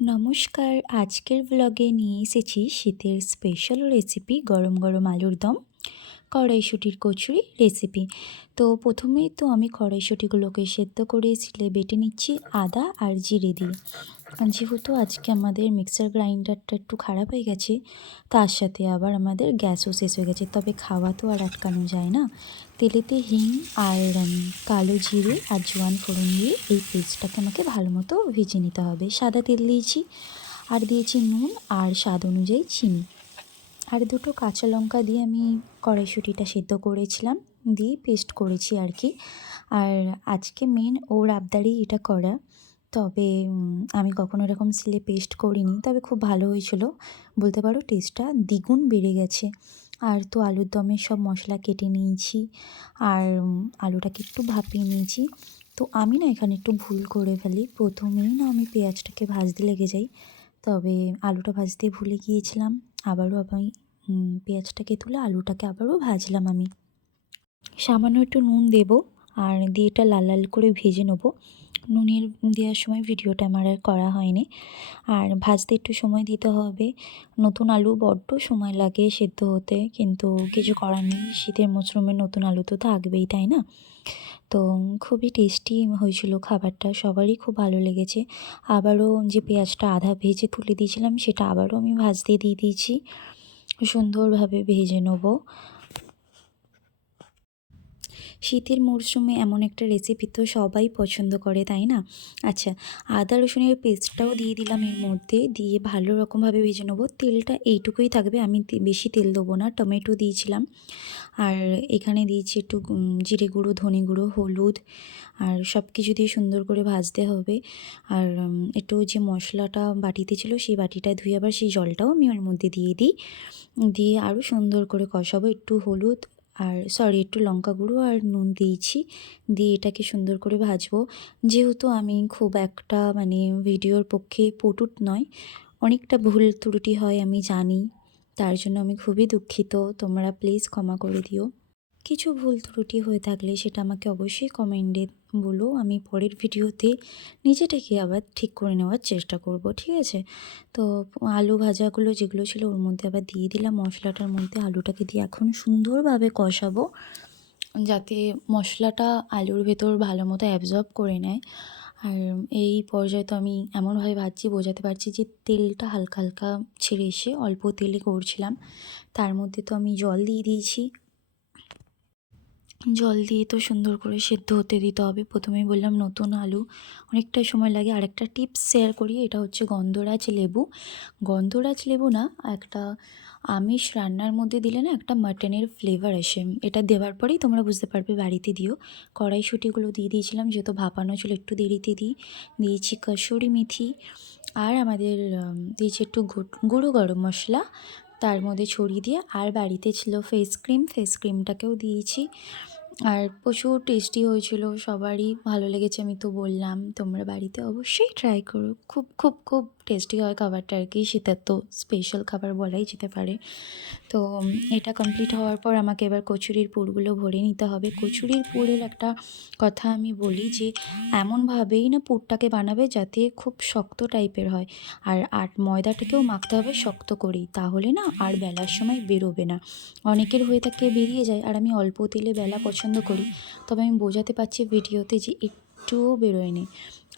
নমস্কার, আজকের ব্লগে নিয়ে এসেছি শীতের স্পেশাল রেসিপি গরম গরম আলুর দম, কড়াইশুঁটির কচুরি রেসিপি। তো প্রথমেই তো আমি কড়াইশুঁটিগুলোকে সেদ্ধ করে শিলে বেটে নিচ্ছি আদা আর জিরে দিয়ে। যেহেতু আজকে আমাদের মিক্সার গ্রাইন্ডারটা একটু খারাপ হয়ে গেছে, তার সাথে আবার আমাদের গ্যাসও শেষ হয়ে গেছে, তবে খাওয়া তো আর আটকানো যায় না। তেলেতে হিং আর কালো জিরে আর জোয়ান ফোড়ন দিয়ে এই পেস্টটাকে আমাকে ভালো মতো ভেজে নিতে হবে। সাদা তেল দিয়েছি, আর দিয়েছি নুন আর স্বাদ অনুযায়ী চিনি, আর দুটো কাঁচা লঙ্কা দিয়ে আমি কড়াইশুঁটিটা সেদ্ধ করেছিলাম, দিয়ে পেস্ট করেছি আর কি। আর আজকে মেন ওর আবদারেই এটা করা, তবে আমি কখনো এরকম সিলে পেস্ট করিনি, তবে খুব ভালো হয়েছিল বলতে পারো, টেস্টটা দ্বিগুণ বেড়ে গেছে। আর তো আলুর দমের সব মশলা কেটে নিয়েছি, আর আলুটাকে একটু ভাপিয়ে নিয়েছি। তো আমি না এখানে একটু ভুল করে ফেলি, প্রথমেই না আমি পেঁয়াজটাকে ভাজতে লেগে যাই, তবে আলুটা ভাজতে ভুলে গিয়েছিলাম। আবারও আমি পেঁয়াজটাকে তুলে আলুটাকে আবারও ভাজলাম আমি। সামান্য একটু নুন দেব, আর দিয়ে এটা লাল লাল করে ভেজে নেব। নুনের দেওয়ার সময় ভিডিওটা আমার আর করা হয়নি। আর ভাজতে একটু সময় দিতে হবে, নতুন আলু বড্ড সময় লাগে সেদ্ধ হতে, কিন্তু কিছু করার নেই, শীতের মরশুমে নতুন আলু তো থাকবেই, তাই না? তো খুবই টেস্টি হয়েছিল খাবারটা, সবারই খুব ভালো লেগেছে। আবারও যে পেঁয়াজটা আধা ভেজে তুলে দিয়েছিলাম সেটা আবারও আমি ভাজতে দিয়ে দিয়েছি, সুন্দরভাবে ভেজে নেব। শীতের মরশুমে এমন একটা রেসিপি তো সবাই পছন্দ করে, তাই না? আচ্ছা, আদা রসুনের পেস্টটাও দিয়ে দিলাম এর মধ্যে, দিয়ে ভালো রকমভাবে ভেজে নেবো। তেলটা এইটুকুই থাকবে, আমি বেশি তেল দেবো না। টমেটো দিয়েছিলাম, আর এখানে দিয়েছি একটু জিরে গুঁড়ো, ধনে গুঁড়ো, হলুদ, আর সব কিছু দিয়ে সুন্দর করে ভাজতে হবে। আর একটু যে মশলাটা বাটিতে ছিল সেই বাটিটা ধুয়ে আবার সেই জলটাও আমি ওর মধ্যে দিয়ে দিই, দিয়ে আরও সুন্দর করে কষাবো। একটু হলুদ আর একটু লঙ্কা গুঁড়ো আর নুন দিয়েছি, দিয়ে এটাকে সুন্দর করে ভাজবো। যেহেতু আমি খুব একটা ভিডিওর পক্ষে পটু নয়, অনেকটা ভুল ত্রুটি হয় আমি জানি, তার জন্য আমি খুবই দুঃখিত, তোমরা প্লিজ ক্ষমা করে দিও। কিছু ভুল ত্রুটি হয়ে থাকলে সেটা আমাকে অবশ্যই কমেন্টে বলো, আমি পরের ভিডিওতে নিজেটাকে আবার ঠিক করে নেওয়ার চেষ্টা করব, ঠিক আছে? তো আলু ভাজাগুলো যেগুলো ছিল ওর মধ্যে আবার দিয়ে দিলাম, মশলাটার মধ্যে আলুটাকে দিয়ে এখন সুন্দরভাবে কষাবো, যাতে মশলাটা আলুর ভেতর ভালো মতো অ্যাবজর্ব করে নেয়। আর এই পর্যায়ে তো আমি এমনভাবে ভাজছি, বোঝাতে পারছি যে তেলটা হালকা হালকা ছেড়ে এসে অল্প তেলে করছিলাম। তার মধ্যে তো আমি জল দিয়ে দিয়েছি, জল দিয়ে তো সুন্দর করে সেদ্ধ হতে দিতে হবে। প্রথমেই বললাম নতুন আলু, অনেকটা সময় লাগে। আরেকটা টিপস শেয়ার করি, এটা হচ্ছে গন্ধরাজ লেবু। গন্ধরাজ লেবু না, একটা আমিষ রান্নার মধ্যে দিলে না একটা মাটনের ফ্লেভার আসে, এটা দেওয়ার পরেই তোমরা বুঝতে পারবে, বাড়িতে দিও। কড়াইশুঁটিগুলো দিয়ে দিয়েছিলাম, যেহেতু ভাপানো ছিল একটু দেরিতে দিয়েছি কসুরি মেথি, আর আমাদের দিয়েছি একটু গুঁড়ো গরম মশলা তার মধ্যে ছড়িয়ে দিয়ে, আর বাড়িতে ছিল ফেস ক্রিম, ফেস ক্রিমটাকেও দিয়েছি। আর প্রচুর টেস্টি হয়েছিল, সবারই ভালো লেগেছে, আমি তো বললাম। তোমরা বাড়িতে অবশ্যই ট্রাই করো, খুব খুব খুব টেস্টি হয় খাবারটা আর কি, শীতের তো স্পেশাল খাবার বলাই যেতে পারে। তো এটা কমপ্লিট হওয়ার পর আমাকে এবার কচুরির পুরগুলো ভরে নিতে হবে। কচুরির পুরের একটা কথা আমি বলি, যে এমনভাবেই না পুরটাকে বানাবে যাতে খুব শক্ত টাইপের হয়, আর ময়দাটাকেও মাখতে হবে শক্ত করেই, তাহলে না আর বেলার সময় বেরোবে না। অনেকের হয়ে থাকে বেরিয়ে যায়, আর আমি অল্প তেলে বেলা পছন্দ করি, তবে আমি বোঝাতে পারছি ভিডিওতে যে একটুও বেরোয়নি,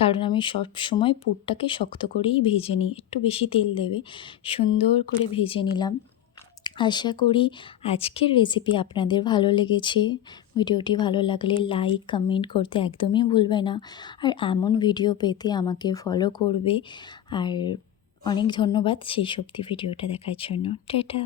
কারণ আমি সব সময় পুরটাকে শক্ত করেই ভেজে নিই। একটু বেশি তেল দেবে, সুন্দর করে ভেজে নিলাম। আশা করি আজকের রেসিপি আপনাদের ভালো লেগেছে। ভিডিওটি ভালো লাগলে লাইক কমেন্ট করতে একদমই ভুলবে না, আর এমন ভিডিও পেতে আমাকে ফলো করবে। আর অনেক ধন্যবাদ শেষ অবধি ভিডিওটা দেখার জন্য। টাটা।